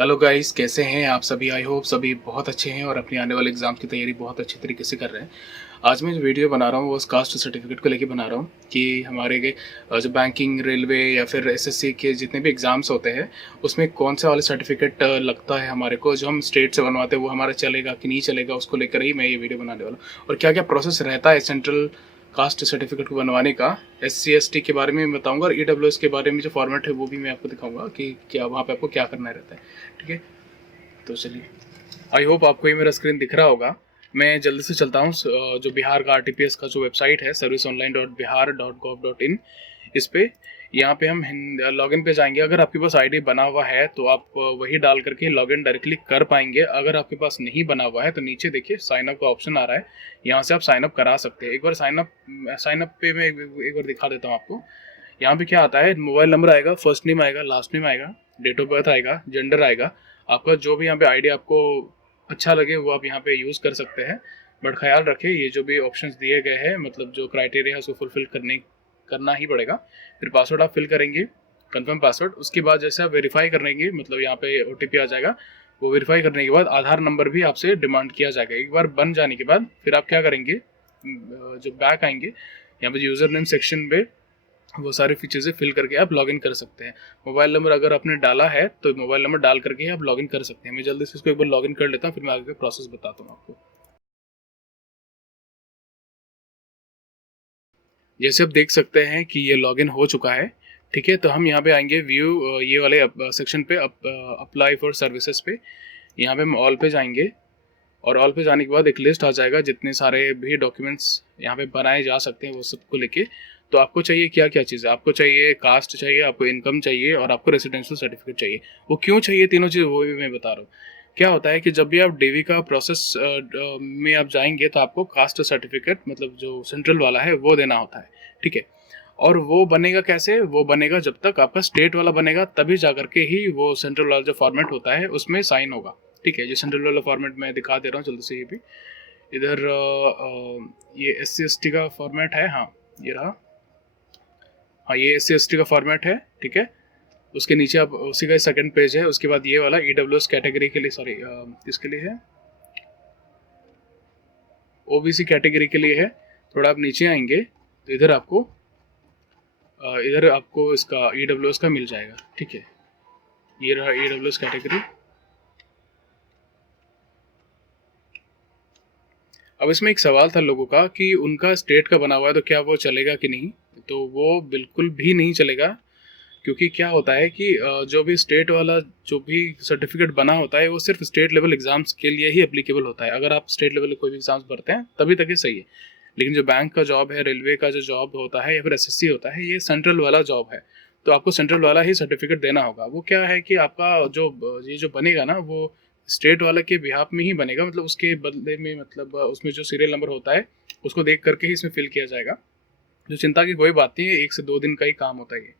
Hello guys, कैसे हैं आप सभी। आई होप सभी बहुत अच्छे हैं और अपनी आने वाले एग्ज़ाम की तैयारी बहुत अच्छी तरीके से कर रहे हैं। आज मैं जो वीडियो बना रहा हूँ वो उस कास्ट सर्टिफिकेट को लेके बना रहा हूँ कि हमारे जो बैंकिंग, रेलवे या फिर एसएससी के जितने भी एग्ज़ाम्स होते हैं उसमें कौन सा वाला सर्टिफिकेट लगता है हमारे को, जो हम स्टेट से बनवाते हैं वो हमारा चलेगा कि नहीं चलेगा, उसको लेकर ही मैं ये वीडियो बनाने वाला हूँ। और क्या क्या प्रोसेस रहता है सेंट्रल कास्ट सर्टिफिकेट को बनवाने का, SC ST के बारे में बताऊंगा और EWS के बारे में जो फॉर्मेट है वो भी मैं आपको दिखाऊंगा कि क्या वहाँ पे आपको क्या करना रहता है। ठीक है, तो चलिए, आई होप आपको ये मेरा स्क्रीन दिख रहा होगा। मैं जल्दी से चलता हूँ जो बिहार का RTPS का जो वेबसाइट है serviceonline.bihar.gov.in, इस पे यहाँ पे हम लॉगिन पे जाएंगे। अगर आपके पास आईडी बना हुआ है तो आप वही डाल करके लॉगिन डायरेक्टली कर पाएंगे। अगर आपके पास नहीं बना हुआ है तो नीचे देखिए साइन अप का ऑप्शन आ रहा है, यहाँ से आप साइन अप करा सकते हैं। एक बार साइन अप पे मैं एक बार दिखा देता हूँ आपको। यहाँ पे क्या आता है, मोबाइल नंबर आएगा, फर्स्ट नेम आएगा, लास्ट नेम आएगा, डेट ऑफ बर्थ आएगा, जेंडर आएगा। आपका जो भी यहाँ पे आईडी आपको अच्छा लगे वो आप यहाँ पे यूज़ कर सकते हैं। बट ख्याल रखें ये जो भी ऑप्शंस दिए गए हैं, मतलब जो क्राइटेरिया है उसको फुलफिल करना ही पड़ेगा। फिर पासवर्ड आप फिल करेंगे, कंफर्म पासवर्ड। उसके बाद जैसे आप वेरीफाई करेंगे, मतलब यहाँ पे OTP आ जाएगा, वो वेरीफाई करने के बाद आधार नंबर भी आपसे डिमांड किया जाएगा। एक बार बन जाने के बाद फिर आप क्या करेंगे, जो बैक आएंगे यहाँ पे यूज़र नेम सेक्शन पे वो सारी फीचर्स फिल करके आप लॉगिन कर सकते हैं। मोबाइल नंबर अगर आपने डाला है तो मोबाइल नंबर डाल करके आप लॉगिन कर सकते हैं। मैं जल्दी से इसको एक बार लॉगिन कर लेता हूँ, फिर मैं आगे का प्रोसेस बताता हूँ आपको। जैसे आप देख सकते हैं कि ये लॉगिन हो चुका है। ठीक है, तो हम यहाँ पे आएंगे व्यू ये वाले सेक्शन पे, अप्लाई फॉर सर्विसेज पे। यहाँ पे हम ऑल पे जाएंगे और ऑल पे जाने के बाद एक लिस्ट आ जाएगा जितने सारे भी डॉक्यूमेंट्स यहाँ पे बनाए जा सकते हैं वो सबको लेके। तो आपको चाहिए क्या क्या चीज़ है, आपको चाहिए कास्ट चाहिए, आपको इनकम चाहिए और आपको रेसिडेंशियल सर्टिफिकेट चाहिए। वो क्यों चाहिए तीनों चीज़ वो भी मैं बता रहा हूँ। क्या होता है कि जब भी आप DV का प्रोसेस में आप जाएंगे तो आपको कास्ट सर्टिफिकेट, मतलब जो सेंट्रल वाला है, वो देना होता है। ठीक है, और वो बनेगा कैसे, वो बनेगा जब तक आपका स्टेट वाला बनेगा तभी जा करके ही वो सेंट्रल वाला जो फॉर्मेट होता है उसमें साइन होगा। ठीक है, ये सेंट्रल वाला फॉर्मेट मैं दिखा दे रहा हूँ जल्दी से। ये भी इधर ये SC ST का फॉर्मेट है। हाँ, ये रहा। हाँ, ये SC ST का फॉर्मेट है। ठीक है, उसके नीचे आप उसी का सेकंड पेज है। उसके बाद ये वाला EWS कैटेगरी के लिए, सॉरी किसके लिए है, OBC कैटेगरी के लिए है। थोड़ा आप नीचे आएंगे तो इधर आपको इसका EWS का मिल जाएगा। ठीक है, ये रहा EWS कैटेगरी। अब इसमें एक सवाल था लोगों का कि उनका स्टेट का बना हुआ है तो क्या वो चलेगा कि नहीं। तो वो बिल्कुल भी नहीं चलेगा, क्योंकि क्या होता है कि जो भी स्टेट वाला जो भी सर्टिफिकेट बना होता है वो सिर्फ स्टेट लेवल एग्जाम्स के लिए ही एप्लीकेबल होता है। अगर आप स्टेट लेवल कोई भी एग्जाम्स भरते हैं तभी तक ये सही है। लेकिन जो बैंक का जॉब है, रेलवे का जो जॉब होता है या फिर SSC होता है, ये सेंट्रल वाला जॉब है। तो आपको सेंट्रल वाला ही सर्टिफिकेट देना होगा। वो क्या है कि आपका ये जो बनेगा ना, वो स्टेट वाला के बिहाफ में ही बनेगा, मतलब उसके बदले में, मतलब उसमें जो सीरियल नंबर होता है उसको देख करके ही इसमें फिल किया जाएगा। जो चिंता की कोई बात नहीं है, 1 से 2 दिन का ही काम होता है। ये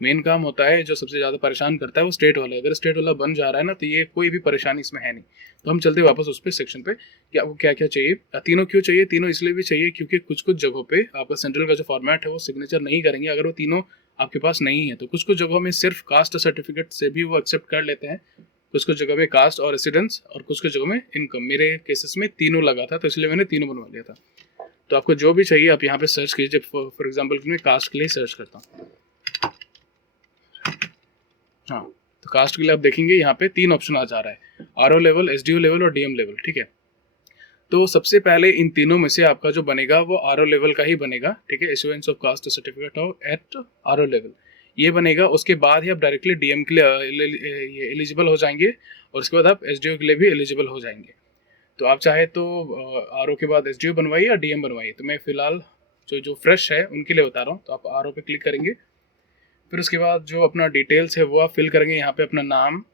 मेन काम होता है। जो सबसे ज़्यादा परेशान करता है वो स्टेट वाला है। अगर स्टेट वाला बन जा रहा है ना तो ये कोई भी परेशानी इसमें है नहीं। तो हम चलते वापस उस पर सेक्शन पे, क्या वो क्या क्या चाहिए। तीनों क्यों चाहिए, तीनों इसलिए भी चाहिए क्योंकि कुछ कुछ जगहों पे आपका सेंट्रल का जो फॉर्मेट है वो सिग्नेचर नहीं करेंगे अगर वो तीनों आपके पास नहीं है। तो कुछ कुछ जगहों में सिर्फ कास्ट सर्टिफिकेट से भी वो एक्सेप्ट कर लेते हैं। कुछ कुछ जगह पे कास्ट और रेसिडेंस, और कुछ कुछ जगहों में इनकम। मेरे केसेस में तीनों लगा था तो इसलिए मैंने तीनों बनवा लिया था। तो आपको जो भी चाहिए आप यहाँ पे सर्च कीजिए। फॉर एग्जाम्पल मैं कास्ट के लिए सर्च करता हूँ। हाँ, तो कास्ट के लिए आप देखेंगे यहाँ पे 3 ऑप्शन आ जा रहा है, RO लेवल, SDO लेवल और DM लेवल। ठीक है, तो सबसे पहले इन तीनों में से आपका जो बनेगा वो RO लेवल का ही बनेगा। ठीक है, issuance of caste certificate at RO level, ये बनेगा। उसके बाद ही आप डायरेक्टली DM के लिए एलिजिबल हो जाएंगे और उसके बाद आप SDO के लिए भी एलिजिबल हो जाएंगे। तो आप चाहे तो RO के बाद SDO बनवाइए या DM बनवाइए। तो मैं फिलहाल जो फ्रेश है उनके लिए बता रहा हूँ। तो आप RO पे क्लिक करेंगे, फिर उसके बाद जो अपना डिटेल्स है वो आप फिल करेंगे। यहाँ पे अपना नाम,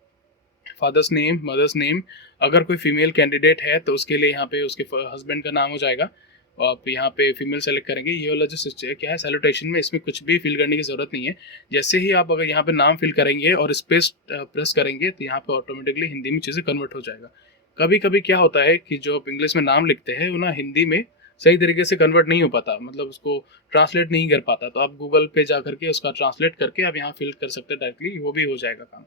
फादर्स नेम, मदर्स नेम। अगर कोई फीमेल कैंडिडेट है तो उसके लिए यहाँ पे उसके हस्बैंड का नाम हो जाएगा। आप यहाँ पे फीमेल सेलेक्ट करेंगे। ये वाला जो क्या है सैल्यूटेशन में, इसमें कुछ भी फिल करने की ज़रूरत नहीं है। जैसे ही आप अगर यहाँ पे नाम फिल करेंगे और स्पेस प्रेस करेंगे तो यहाँ पे ऑटोमेटिकली हिंदी में चीज़ें कन्वर्ट हो जाएगा। कभी कभी क्या होता है कि जो आप इंग्लिश में नाम लिखते हैं वो ना हिंदी में सही तरीके से कन्वर्ट नहीं हो पाता, मतलब उसको ट्रांसलेट नहीं कर पाता। तो आप गूगल पे जा करके उसका ट्रांसलेट करके आप यहाँ फिल कर सकते हैं डायरेक्टली, वो भी हो जाएगा काम।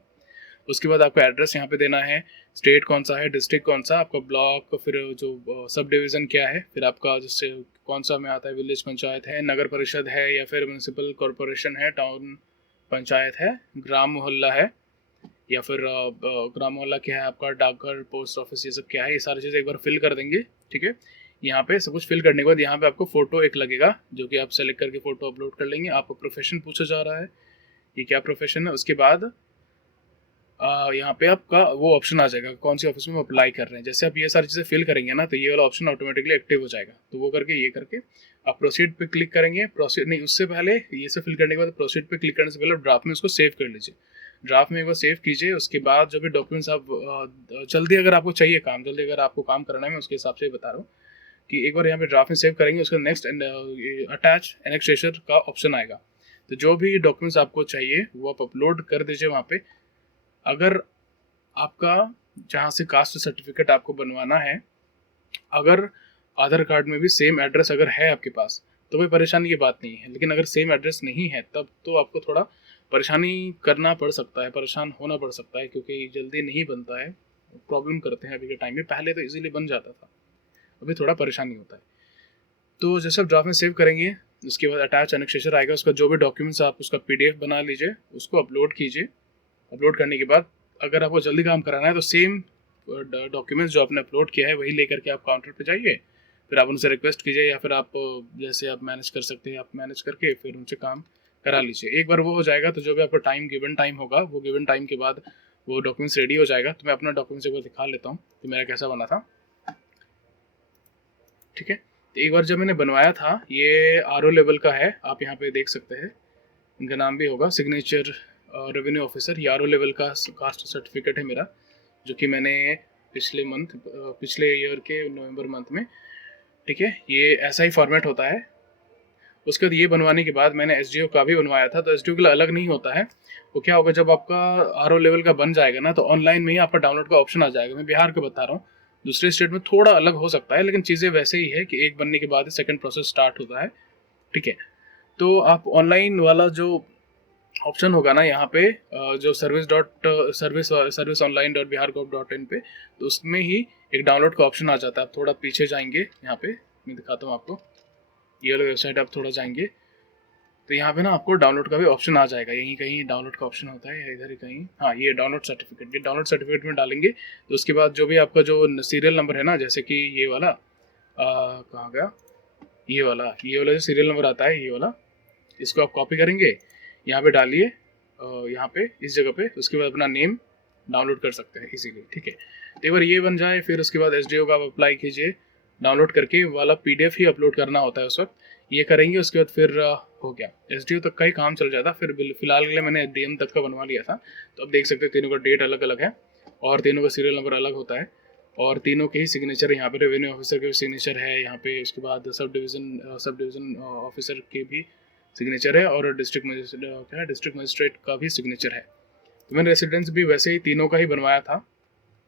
उसके बाद आपका एड्रेस यहाँ पे देना है, स्टेट कौन सा है, डिस्ट्रिक्ट कौन सा, आपका ब्लॉक, फिर जो सब डिवीज़न क्या है, फिर आपका जैसे कौन सा में आता है, विलेज पंचायत है, नगर परिषद है, या फिर म्यूनसिपल कॉरपोरेशन है, टाउन पंचायत है, ग्राम मोहल्ला है, या फिर ग्राम मोहल्ला क्या है आपका, डाकघर, पोस्ट ऑफिस, ये सब क्या है, ये सारी चीज़ें एक बार फिल कर देंगे। ठीक है, यहाँ पे सब कुछ फिल करने के बाद यहाँ पे आपको फ़ोटो एक लगेगा, जो कि आप सेलेक्ट करके फ़ोटो अपलोड कर लेंगे। आपका प्रोफेशन पूछा जा रहा है, ये क्या प्रोफेशन है। उसके बाद यहाँ पे आपका वो ऑप्शन आ जाएगा कौन सी ऑफिस में अप्लाई कर रहे हैं। जैसे आप ये सारी चीज़ें फिल करेंगे ना, तो ये वाला ऑप्शन ऑटोमेटिकली एक्टिव हो जाएगा। तो वो करके ये करके आप प्रोसीड पे क्लिक करेंगे। प्रोसीड नहीं, उससे पहले ये सब फिल करने के बाद प्रोसीड पे क्लिक करने से पहले ड्राफ्ट में उसको सेव कर लीजिए। ड्राफ्ट में एक बार सेव कीजिए। उसके बाद जो भी डॉक्यूमेंट्स आप जल्दी अगर आपको चाहिए काम, जल्दी अगर आपको काम कराना है, मैं उसके हिसाब से बता रहा हूँ कि एक बार यहाँ पे ड्राफ्ट में सेव करेंगे, उसका नेक्स्ट अटैच एनेक्सेशन का ऑप्शन आएगा। तो जो भी डॉक्यूमेंट्स आपको चाहिए वो आप अपलोड कर दीजिए वहाँ पे। अगर आपका जहाँ से कास्ट सर्टिफिकेट आपको बनवाना है, अगर आधार कार्ड में भी सेम एड्रेस अगर है आपके पास, तो कोई परेशानी की बात नहीं है। लेकिन अगर सेम एड्रेस नहीं है, तब तो आपको थोड़ा परेशानी करना पड़ सकता है, परेशान होना पड़ सकता है, क्योंकि जल्दी नहीं बनता है, प्रॉब्लम करते हैं अभी के टाइम में। पहले तो इजीली बन जाता था, अभी थोड़ा परेशानी होता है। तो जैसे आप ड्राफ्ट में सेव करेंगे, उसके बाद अटैच एनेक्सेशन आएगा, उसका जो भी डॉक्यूमेंट्स आप उसका PDF बना लीजिए, उसको अपलोड कीजिए। अपलोड करने के बाद अगर आपको जल्दी काम कराना है तो सेम डॉक्यूमेंट्स जो आपने अपलोड किया है वही लेकर के आप काउंटर पे जाइए। फिर आप उनसे रिक्वेस्ट कीजिए, या फिर आप जैसे आप मैनेज कर सकते हैं, आप मैनेज करके फिर उनसे काम करा लीजिए। एक बार वो हो जाएगा तो जो भी आपका गिवन टाइम होगा, वो गिवन टाइम के बाद वो डॉक्यूमेंट्स रेडी हो जाएगा। तो मैं अपना डॉक्यूमेंट्स एक बार दिखा लेता हूँ कि मेरा कैसा बना था। ठीक है, तो एक बार जब मैंने बनवाया था, ये RO लेवल का है, आप यहाँ पे देख सकते हैं, इनका नाम भी होगा सिग्नेचर रेवेन्यू ऑफिसर। ये RO लेवल का कास्ट सर्टिफिकेट है मेरा, जो कि मैंने पिछले ईयर के नवंबर मंथ में। ठीक है, ये ऐसा ही फॉर्मेट होता है। उसके बाद ये बनवाने के बाद मैंने SDO का भी बनवाया था। तो SDO के लिए अलग नहीं होता है, वो क्या होगा, जब आपका RO लेवल का बन जाएगा ना, तो ऑनलाइन में ही आपका डाउनलोड का ऑप्शन आ जाएगा। मैं बिहार का बता रहा हूँ, दूसरे स्टेट में थोड़ा अलग हो सकता है, लेकिन चीज़ें वैसे ही है कि एक बनने के बाद सेकंड प्रोसेस स्टार्ट होता है। ठीक है, तो आप ऑनलाइन वाला जो ऑप्शन होगा ना यहाँ पे, जो सर्विस online.bihar.gov.in पे, तो उसमें ही एक डाउनलोड का ऑप्शन आ जाता है। आप थोड़ा पीछे जाएंगे, यहाँ पे मैं दिखाता हूँ आपको, ये वाला वेबसाइट आप थोड़ा जाएंगे तो यहाँ पे ना आपको डाउनलोड का भी ऑप्शन आ जाएगा। यहीं कहीं डाउनलोड का ऑप्शन होता है, या इधर ही कहीं, हाँ, ये डाउनलोड सर्टिफिकेट, ये डाउनलोड सर्टिफिकेट में डालेंगे। तो उसके बाद जो भी आपका जो सीरियल नंबर है ना, जैसे कि ये वाला कहाँ गया, ये वाला जो सीरियल नंबर आता है, ये वाला, इसको आप कॉपी करेंगे, यहाँ पे डालिए, यहाँ पे इस जगह पे। उसके बाद अपना नेम डाउनलोड कर सकते हैं इजीली। ठीक है, तो एक बार ये बन जाए, फिर उसके बाद SDO का आप अप्लाई कीजिए। डाउनलोड करके वाला PDF ही अपलोड करना होता है उस वक्त, ये करेंगे। उसके बाद फिर हो गया, SDO तक का ही काम चल जाता। फिर फिलहाल के लिए मैंने DM तक का बनवा लिया था। तो अब देख सकते हैं तीनों का डेट अलग अलग है, और तीनों का सीरियल नंबर अलग होता है, और तीनों के ही सिग्नेचर यहाँ पे, रेवेन्यू ऑफिसर के भी सिग्नेचर है यहाँ पे। उसके बाद सब डिवीज़न ऑफिसर के भी सिग्नेचर है, और डिस्ट्रिक्ट मजिस्ट्रेट का भी सिग्नेचर है। तो मैंने रेसिडेंस भी वैसे ही तीनों का ही बनवाया था,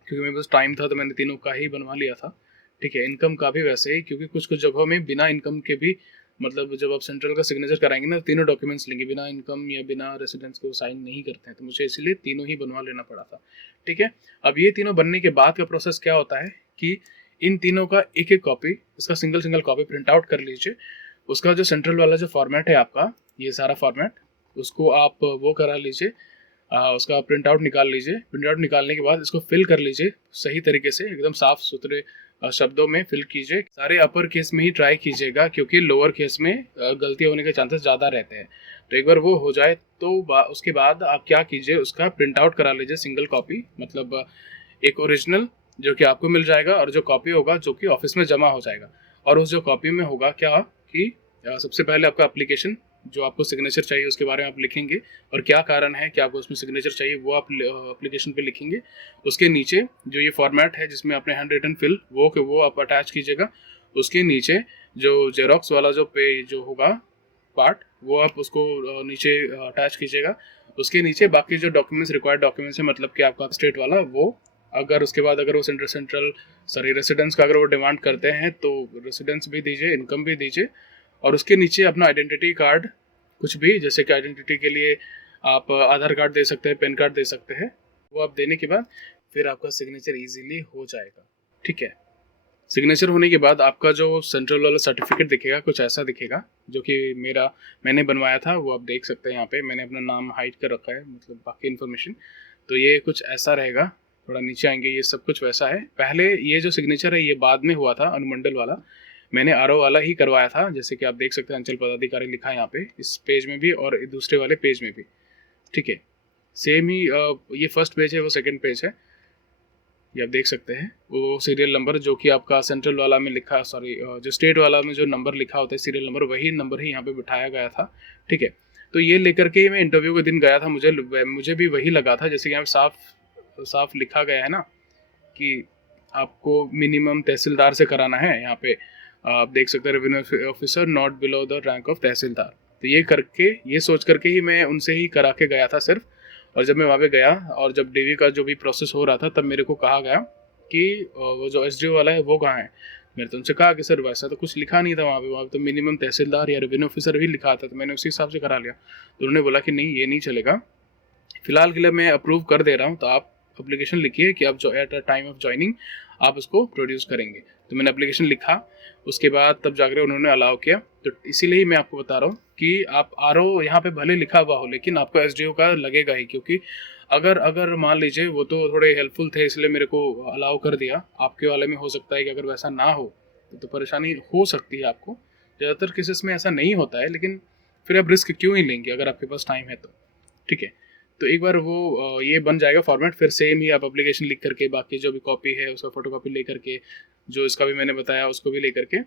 क्योंकि मेरे पास टाइम था, तो मैंने तीनों का ही बनवा लिया था। ठीक है, इनकम का भी वैसे ही, क्योंकि कुछ कुछ जगहों में बिना इनकम के भी, मतलब जब आप सेंट्रल का सिग्नेचर कराएंगे ना, तीनों डॉक्यूमेंट्स लेंगे, बिना इनकम या बिना रेसिडेंस के वो साइन नहीं करते हैं। तो मुझे इसीलिए तीनों ही बनवा लेना पड़ा था। ठीक है, अब ये तीनों बनने के बाद का प्रोसेस क्या होता है कि इन तीनों का एक एक कॉपी, इसका सिंगल कॉपी प्रिंट आउट कर लीजिए। उसका जो सेंट्रल वाला जो फॉर्मेट है आपका, ये सारा फॉर्मेट, उसको आप वो करा लीजिए, उसका प्रिंट आउट निकाल लीजिए। प्रिंट आउट निकालने के बाद इसको फिल कर लीजिए सही तरीके से, एकदम साफ सुथरे शब्दों में फिल कीजिए। सारे अपर केस में ही ट्राई कीजिएगा, क्योंकि लोअर केस में गलती होने के चांसेस ज़्यादा रहते हैं। तो एक बार वो हो जाए तो उसके बाद आप क्या कीजिए, उसका प्रिंट आउट करा लीजिए सिंगल कॉपी, मतलब एक ओरिजिनल जो कि आपको मिल जाएगा, और जो कॉपी होगा जो कि ऑफिस में जमा हो जाएगा। और उस जो कॉपी में होगा क्या कि सबसे पहले आपका एप्लीकेशन, जो आपको सिग्नेचर चाहिए उसके बारे में आप लिखेंगे, और क्या कारण है कि आपको उसमें सिग्नेचर चाहिए वो आप एप्लीकेशन पे लिखेंगे। उसके नीचे जो ये फॉर्मेट है जिसमें आपने हैंड रिटन फिल, वो आप अटैच कीजिएगा। उसके नीचे जो जेरोक्स वाला जो पेज जो होगा पार्ट, वो आप उसको नीचे अटैच कीजिएगा। उसके नीचे बाकी जो डॉक्यूमेंट्स, रिक्वायर्ड डॉक्यूमेंट्स है, मतलब कि आपका स्टेट वाला वो, अगर उसके बाद अगर वो रेसिडेंस का अगर वो डिमांड करते हैं तो रेसिडेंस भी दीजिए, इनकम भी दीजिए। और उसके नीचे अपना आइडेंटिटी कार्ड, कुछ भी, जैसे कि आइडेंटिटी के लिए आप आधार कार्ड दे सकते हैं, पैन कार्ड दे सकते हैं, वो आप देने के बाद फिर आपका सिग्नेचर ईजिली हो जाएगा। ठीक है, सिग्नेचर होने के बाद आपका जो सेंट्रल वाला सर्टिफिकेट दिखेगा कुछ ऐसा दिखेगा, जो कि मैंने बनवाया था, वो आप देख सकते हैं। यहाँ पे मैंने अपना नाम हाइड कर रखा है, मतलब बाकी इन्फॉर्मेशन। तो ये कुछ ऐसा रहेगा, थोड़ा नीचे आएंगे, ये सब कुछ वैसा है। पहले ये जो सिग्नेचर है ये बाद में हुआ था, अनुमंडल वाला मैंने आरओ वाला ही करवाया था। जैसे कि आप देख सकते हैं अंचल पदाधिकारी लिखा है यहाँ पे, इस पेज में भी और दूसरे वाले पेज में भी। ठीक है, सेम ही ये फर्स्ट पेज है, वो सेकंड पेज है, ये आप देख सकते हैं। वो सीरियल नंबर जो कि आपका सेंट्रल वाला में लिखा, सॉरी जो स्टेट वाला में जो नंबर लिखा होता है सीरियल नंबर, वही नंबर ही यहाँ पे बिठाया गया था। ठीक है, तो ये लेकर के मैं इंटरव्यू के दिन गया था। मुझे भी वही लगा था, जैसे कि यहाँ साफ लिखा गया है ना कि आपको मिनिमम तहसीलदार से कराना है। यहाँ पे आप देख सकते हैं revenue officer not below the rank of tahsildar. तो ये सोच करके ही मैं उनसे ही करा के गया था सिर्फ। और जब मैं वहाँ पे गया और जब डीवी का जो भी प्रोसेस हो रहा था, तब मेरे को कहा गया कि वो जो एसडीओ वाला है वो कहाँ है। मैंने तो उनसे कहा कि सर वैसा तो कुछ लिखा नहीं था वहाँ पे तो मिनिमम तहसीलदार या रेवेन्यू ऑफिसर भी लिखा था, तो मैंने उसी हिसाब से करा लिया। तो उन्होंने बोला कि नहीं, ये नहीं चलेगा, फिलहाल के लिए मैं अप्रूव कर दे रहा हूँ, तो आप एप्लीकेशन लिखिए कि आप जो at a time of joining आप उसको प्रोड्यूस करेंगे। तो मैंने एप्लीकेशन लिखा, उसके बाद तब जाकर उन्होंने अलाउ किया। तो इसीलिए ही मैं आपको बता रहा हूँ कि आप आरओ यहाँ पे भले लिखा हुआ हो, लेकिन आपको एसडीओ का लगेगा ही, क्योंकि अगर मान लीजिए वो तो थोड़े हेल्पफुल थे इसलिए मेरे को अलाउ कर दिया। आपके वाले में हो सकता है कि अगर वैसा ना हो तो परेशानी हो सकती है आपको। ज़्यादातर केसेस में ऐसा नहीं होता है, लेकिन फिर आप रिस्क क्यों ही लेंगे अगर आपके पास टाइम है तो। ठीक है, तो एक बार वो ये बन जाएगा फॉर्मेट, फिर सेम ही आप एप्लीकेशन लिख करके बाकी जो भी कॉपी है उसका फोटोकॉपी ले करके, जो इसका भी मैंने बताया उसको भी ले करके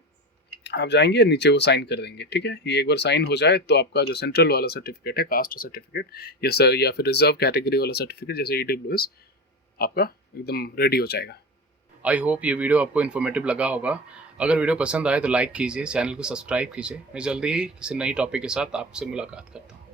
आप जाएंगे, नीचे वो साइन कर देंगे। ठीक है, ये एक बार साइन हो जाए तो आपका जो सेंट्रल वाला सर्टिफिकेट है, कास्ट सर्टिफिकेट या फिर रिजर्व कैटेगरी वाला सर्टिफिकेट जैसे EWS आपका एकदम रेडी हो जाएगा। आई होप ये वीडियो आपको इन्फॉर्मेटिव लगा होगा। अगर वीडियो पसंद आए तो लाइक कीजिए, चैनल को सब्सक्राइब कीजिए। मैं जल्दी ही किसी नई टॉपिक के साथ आपसे मुलाकात करता हूँ।